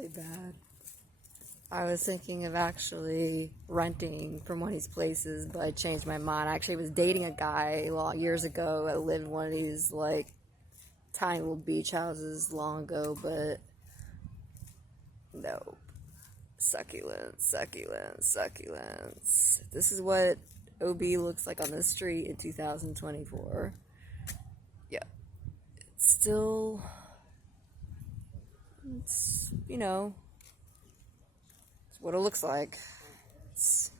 really bad. I was thinking of actually renting from one of these places, but I changed my mind. I actually was dating a guy years ago that lived in one of these like tiny little beach houses long ago, but no. Succulents, succulents, succulents. This is what OB looks like on the street in 2024. Yeah. It's still, it's what it looks like. It's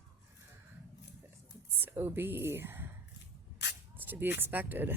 OB. It's to be expected.